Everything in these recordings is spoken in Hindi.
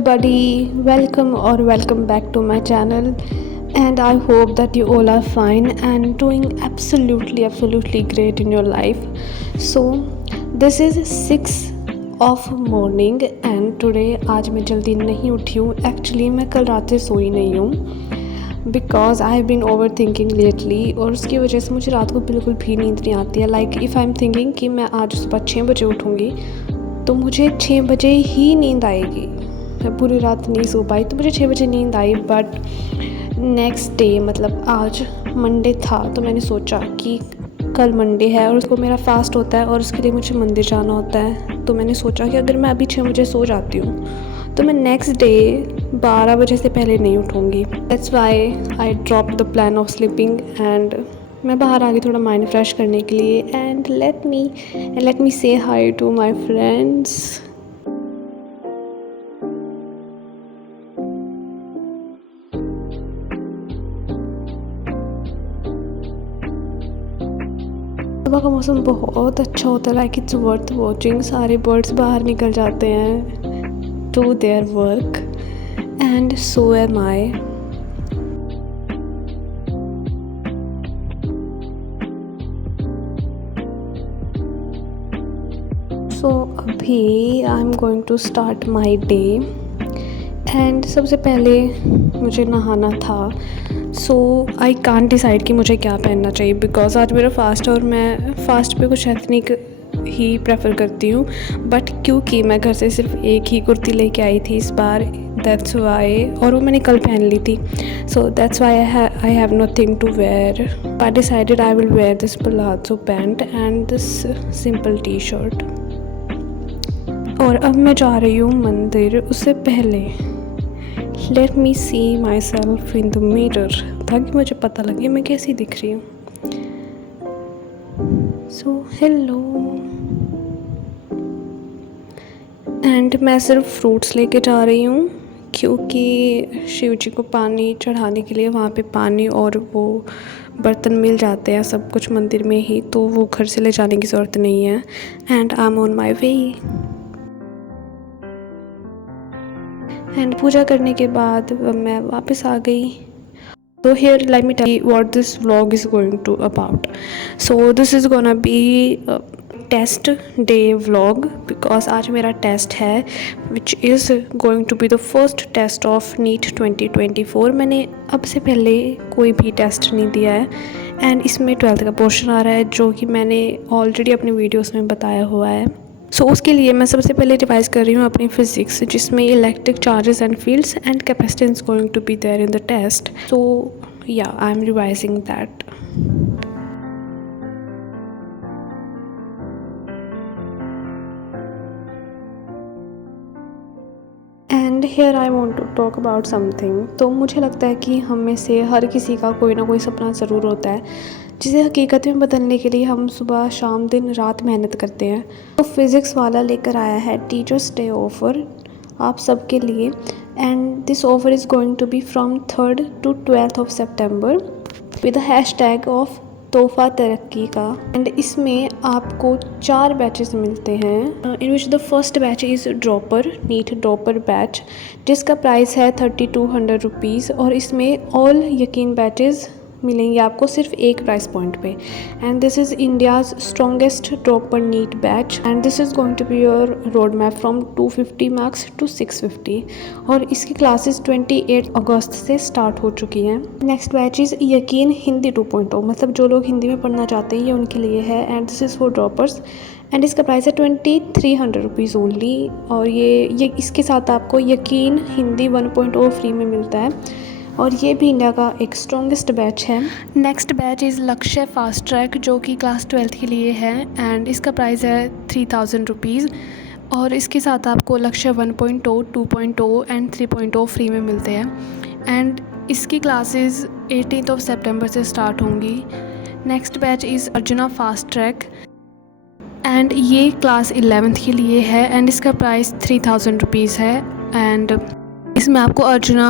everybody, welcome or welcome back to my channel, and I hope that you all are fine and doing absolutely great in your life. So this is 6 of morning and today आज मैं जल्दी नहीं उठी हूँ. एक्चुअली मैं कल रात से सोई नहीं हूँ because I have been overthinking lately और उसकी वजह से मुझे रात को बिल्कुल भी नींद नहीं आती है. Like if I am thinking कि मैं आज सुबह 6 बजे उठूँगी तो मुझे 6 बजे ही नींद आएगी. मैं पूरी रात नहीं सो पाई तो मुझे 6 बजे नींद आई. बट नेक्स्ट डे मतलब आज मंडे था तो मैंने सोचा कि कल मंडे है और उसको मेरा फास्ट होता है और उसके लिए मुझे मंदिर जाना होता है. तो मैंने सोचा कि अगर मैं अभी 6 बजे सो जाती हूँ तो मैं नेक्स्ट डे 12 बजे से पहले नहीं उठूँगी. That's why I drop the plan of sleeping and मैं बाहर आ गई थोड़ा माइंड फ्रेश करने के लिए. एंड लेट मी से हाई टू माई फ्रेंड्स. सुबह का मौसम बहुत अच्छा होता है. Like it's worth watching. सारे बर्ड्स बाहर निकल जाते हैं to their work and so am I. So अभी I am going to start my day and सबसे पहले मुझे नहाना था. सो आई कांट डिसाइड कि मुझे क्या पहनना चाहिए बिकॉज आज मेरा फास्ट है और मैं फास्ट पे कुछ एथनिक ही प्रेफर करती हूँ. बट क्योंकि मैं घर से सिर्फ एक ही कुर्ती लेके आई थी इस बार, दैट्स वाई, और वो मैंने कल पहन ली थी. So that's why I have nothing to wear. I decided I will wear this palazzo pant and this simple T shirt. और अब मैं जा रही हूँ मंदिर. उससे पहले let me see myself in the mirror ताकि मुझे पता लगे मैं कैसी दिख रही हूँ. So hello. एंड मैं सिर्फ फ्रूट्स लेके जा रही हूँ क्योंकि शिव जी को पानी चढ़ाने के लिए वहाँ पे पानी और वो बर्तन मिल जाते हैं सब कुछ मंदिर में ही, तो वो घर से ले जाने की ज़रूरत नहीं है. And I am on my way. And पूजा करने के बाद मैं वापस आ गई. So here let me tell you what this vlog is going to about. So this is gonna be a test day vlog because आज मेरा टेस्ट है which is going to be the first test of NEET 2024. मैंने अब से पहले कोई भी टेस्ट नहीं दिया है एंड इसमें 12th का पोर्शन आ रहा है जो कि मैंने ऑलरेडी अपनी वीडियोस में बताया हुआ है. सो उसके लिए मैं सबसे पहले रिवाइज कर रही हूँ अपनी फिज़िक्स जिसमें electric charges and fields and capacitance going to be there in the test. So yeah I am revising that. And here I want to talk about something. तो मुझे लगता है कि हम में से हर किसी का कोई ना कोई सपना ज़रूर होता है जिसे हकीकत में बदलने के लिए हम सुबह शाम दिन रात मेहनत करते हैं. तो फिज़िक्स वाला लेकर आया है टीचर्स डे ऑफ़र आप सबके लिए. And this offer is going to be from 3rd to 12th of September with hashtag of तोहफ़ा तरक्की का. एंड इसमें आपको 4 बैचेस मिलते हैं in which the first batch is dropper NEET dropper batch जिसका प्राइस है 3200 रुपीज़. और इसमें ऑल यकीन बैचेस मिलेंगे आपको सिर्फ एक प्राइस पॉइंट पे. And this is India's strongest dropper NEET batch and this is going to be your road map from 250 marks to 650. और इसकी क्लासेस 28 अगस्त से स्टार्ट हो चुकी हैं. नेक्स्ट बैच इज़ यकीन हिंदी 2.0 मतलब जो लोग हिंदी में पढ़ना चाहते हैं ये उनके लिए है. And this is for droppers and इसका प्राइस है 2300 रुपीज़ ओनली. और ये इसके साथ आपको यकीन हिंदी 1.0 फ्री में मिलता है और ये भी इंडिया का एक स्ट्रॉन्गेस्ट बैच है. नेक्स्ट बैच इज़ लक्ष्य फास्ट ट्रैक जो कि क्लास 12th के लिए है एंड इसका प्राइस है 3000 रुपीज़. और इसके साथ आपको लक्ष्य 1.0 2.0 एंड 3.0 फ्री में मिलते हैं. एंड इसकी क्लासेस 18th of September से स्टार्ट होंगी. Next batch is arjuna fast track and ये क्लास 11th के लिए है एंड इसका प्राइस 3000 रुपीज़ है. एंड इसमें आपको अर्चना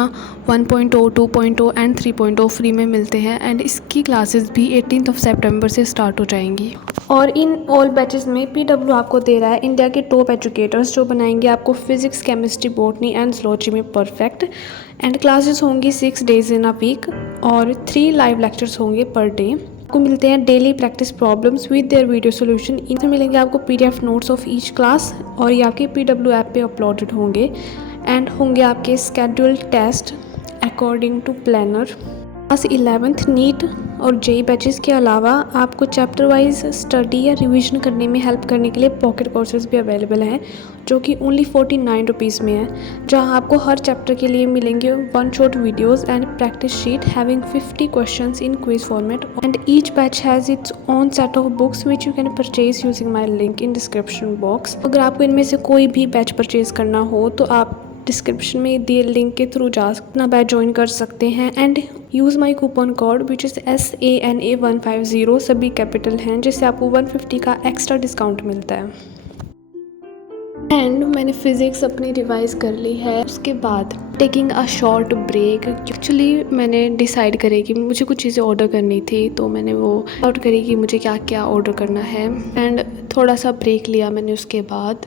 1.0, 2.0 एंड 3.0 फ्री में मिलते हैं एंड इसकी क्लासेस भी 18 सितंबर से स्टार्ट हो जाएंगी। और इन ऑल बैचेस में PW आपको दे रहा है इंडिया के टॉप एजुकेटर्स जो बनाएंगे आपको physics, chemistry, botany and zoology में परफेक्ट। एंड क्लासेस होंगी 6 डेज इन अ वीक और 3 लाइव लेक्चर्स होंगे पर डे। आपको मिलते हैं daily practice problems with their video solution. इनमें मिलेंगे आपको PDF notes of each class और ये आपके PW ऐप पे अपलोडेड होंगे। एंड होंगे आपके scheduled test according to planner. Class 11th NEET और JEE बैचेस के अलावा आपको चैप्टर वाइज स्टडी या रिवीजन करने में हेल्प करने के लिए पॉकेट कोर्सेज भी अवेलेबल हैं जो कि ओनली 49 रुपीज़ में है, जहां आपको हर चैप्टर के लिए मिलेंगे 1 shot videos and practice sheet having 50 questions in quiz format and each batch has its own set of books which you can purchase using my link in description box. अगर आपको इनमें से कोई भी बैच परचेज करना हो तो आप डिस्क्रिप्शन में दिए लिंक के थ्रू जा अपना बैच ज्वाइन कर सकते हैं and use my coupon code which is SANA150, सभी कैपिटल हैं, जिससे आपको 150 का एक्स्ट्रा डिस्काउंट मिलता है। एंड मैंने फ़िज़िक्स अपनी रिवाइज़ कर ली है। उसके बाद taking a short break. Actually मैंने डिसाइड करी कि मुझे कुछ चीज़ें ऑर्डर करनी थी तो मैंने वो आउट करी कि मुझे क्या क्या ऑर्डर करना है एंड थोड़ा सा ब्रेक लिया मैंने उसके बाद।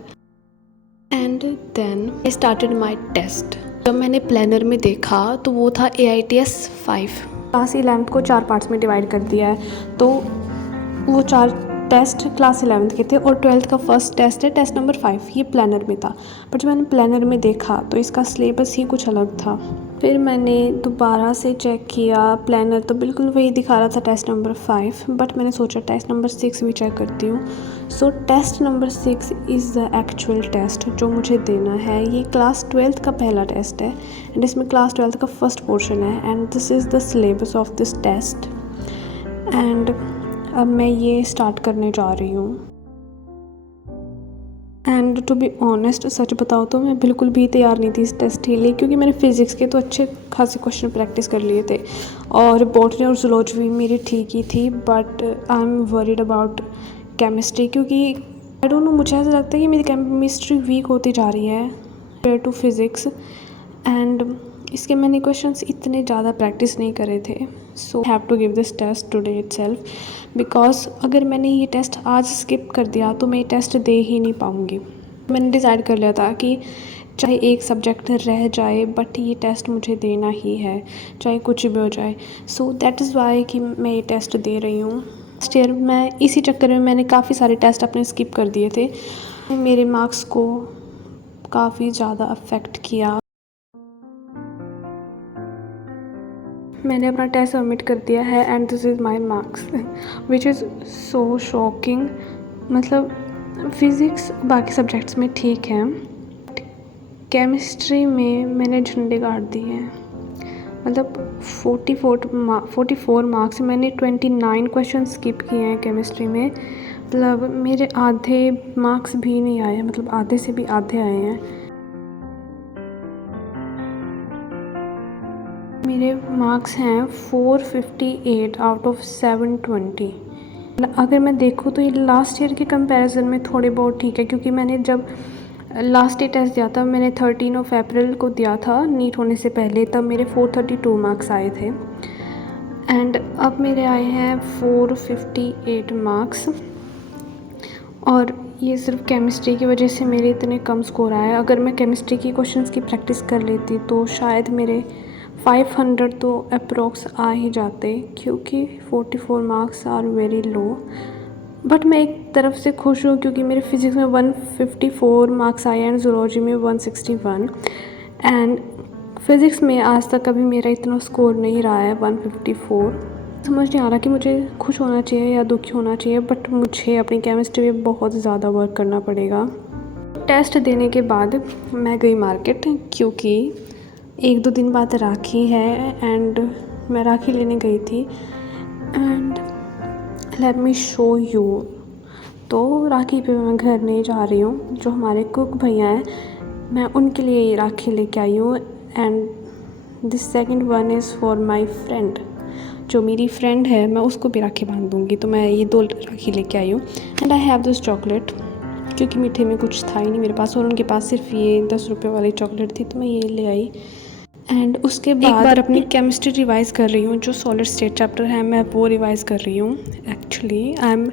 And then I started my test. जब मैंने प्लानर में देखा तो वो था AITS 5। क्लास 11th को 4 पार्ट्स में डिवाइड कर दिया है तो वो 4 टेस्ट क्लास 11th के थे और 12th का फर्स्ट टेस्ट है टेस्ट नंबर 5, ये प्लानर में था। बट जब मैंने प्लानर में देखा तो इसका सिलेबस ही कुछ अलग था। फिर मैंने दोबारा से चेक किया, प्लानर तो बिल्कुल वही दिखा रहा था टेस्ट नंबर 5, बट मैंने सोचा टेस्ट नंबर 6 भी चेक करती हूँ। So test number 6 is the actual test जो मुझे देना है। ये क्लास 12th का पहला टेस्ट है एंड इसमें क्लास 12th का फर्स्ट पोर्शन है and this is the syllabus of this test. And अब मैं ये स्टार्ट करने जा रही हूँ। एंड टू बी ऑनेस्ट, सच बताओ तो मैं बिल्कुल भी तैयार नहीं थी इस टेस्ट के लिए, क्योंकि मैंने फ़िज़िक्स के तो अच्छे खासे क्वेश्चन प्रैक्टिस कर लिए थे और बॉटनी और जूलॉजी भी मेरी ठीक ही थी, but I am worried about chemistry, क्योंकि आई डोंट नो, मुझे ऐसा लगता है कि मेरी केमिस्ट्री वीक होती जा रही है कंपेयर टू फिज़िक्स। एंड इसके मैंने क्वेश्चंस इतने ज़्यादा प्रैक्टिस नहीं करे थे, so have to give this test today itself, because अगर मैंने ये टेस्ट आज स्किप कर दिया तो मैं ये टेस्ट दे ही नहीं पाऊँगी। मैंने डिसाइड कर लिया था कि चाहे एक सब्जेक्ट रह जाए बट ये टेस्ट मुझे देना ही है, चाहे कुछ भी हो जाए। सो दैट इज़ वाई कि मैं ये टेस्ट दे रही हूँ। लास्ट ईयर मैं इसी चक्कर में मैंने काफ़ी सारे टेस्ट अपने स्किप कर दिए थे, मेरे मार्क्स को काफ़ी ज़्यादा अफेक्ट किया। मैंने अपना टेस्ट सबमिट कर दिया है and this is my marks which is so shocking. मतलब फ़िज़िक्स बाकी सब्जेक्ट्स में ठीक है, केमिस्ट्री में मैंने झंडे गाड़ दिए हैं। मतलब 44 मार्क्स, मैंने 29 क्वेश्चन स्किप किए हैं केमिस्ट्री में। मतलब मेरे आधे मार्क्स भी नहीं आए, मतलब आधे से भी आधे आए हैं। मेरे मार्क्स हैं 458 आउट ऑफ 720। अगर मैं देखूँ तो ये लास्ट ईयर के कंपैरिजन में थोड़े बहुत ठीक है, क्योंकि मैंने जब लास्ट ईयर टेस्ट दिया था, मैंने 13 अप्रैल को दिया था नीट होने से पहले, तब मेरे 432 मार्क्स आए थे एंड अब मेरे आए हैं 458 मार्क्स। और ये सिर्फ केमिस्ट्री की वजह से मेरे इतने कम स्कोर आए। अगर मैं केमिस्ट्री की क्वेश्चंस की प्रैक्टिस कर लेती तो शायद मेरे 500 तो अप्रोक्स आ ही जाते, क्योंकि 44 marks are very low. But मैं एक तरफ से खुश हूँ क्योंकि मेरे फिज़िक्स में 154 मार्क्स आए एंड जूलॉजी में 161 एंड फिज़िक्स में आज तक कभी मेरा इतना स्कोर नहीं रहा है 154। समझ नहीं आ रहा कि मुझे खुश होना चाहिए या दुखी होना चाहिए, बट मुझे अपनी केमिस्ट्री में बहुत ज़्यादा वर्क करना पड़ेगा। टेस्ट देने के बाद मैं गई मार्केट, क्योंकि 1-2 दिन बाद राखी है एंड मैं राखी लेने गई थी and let me show you. तो राखी पे मैं घर नहीं जा रही हूँ, जो हमारे कुक भैया हैं मैं उनके लिए ये राखी लेके आई हूँ and this second one is for my friend. जो मेरी फ्रेंड है मैं उसको भी राखी बांध दूँगी, तो मैं ये 2 राखी लेके आई हूँ and I have this chocolate. क्योंकि मीठे में कुछ था ही नहीं मेरे पास और उनके पास सिर्फ ये 10 रुपये वाली चॉकलेट थी, तो मैं ये ले आई। एंड उसके बाद एक बार अपनी केमिस्ट्री रिवाइज कर रही हूँ, जो सॉलिड स्टेट चैप्टर है मैं वो रिवाइज कर रही हूँ। Actually I am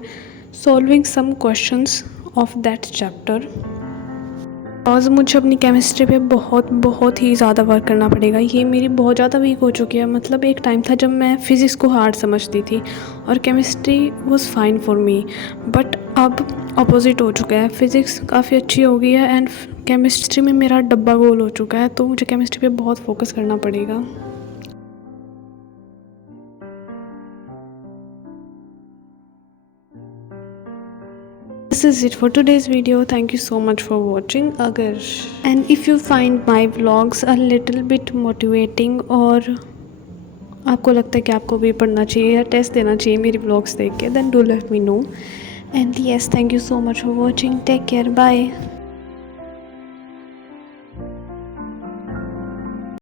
solving some questions of that chapter, because मुझे अपनी केमिस्ट्री पे बहुत ही ज़्यादा वर्क करना पड़ेगा। ये मेरी बहुत ज़्यादा वीक हो चुकी है। मतलब एक टाइम था जब मैं फ़िज़िक्स को हार्ड समझती थी और chemistry was fine for me, but अब अपोजिट हो चुका है। फ़िज़िक्स काफ़ी अच्छी हो गई है एंड केमिस्ट्री में मेरा डब्बा गोल हो चुका है, तो मुझे केमिस्ट्री पे बहुत फोकस करना पड़ेगा। This is it for today's video. Thank you so much for watching. And if you find my vlogs a little bit motivating और आपको लगता है कि आपको भी पढ़ना चाहिए या टेस्ट देना चाहिए मेरी vlogs देख के, then do let me know. And yes, thank you so much for watching. Take care. Bye.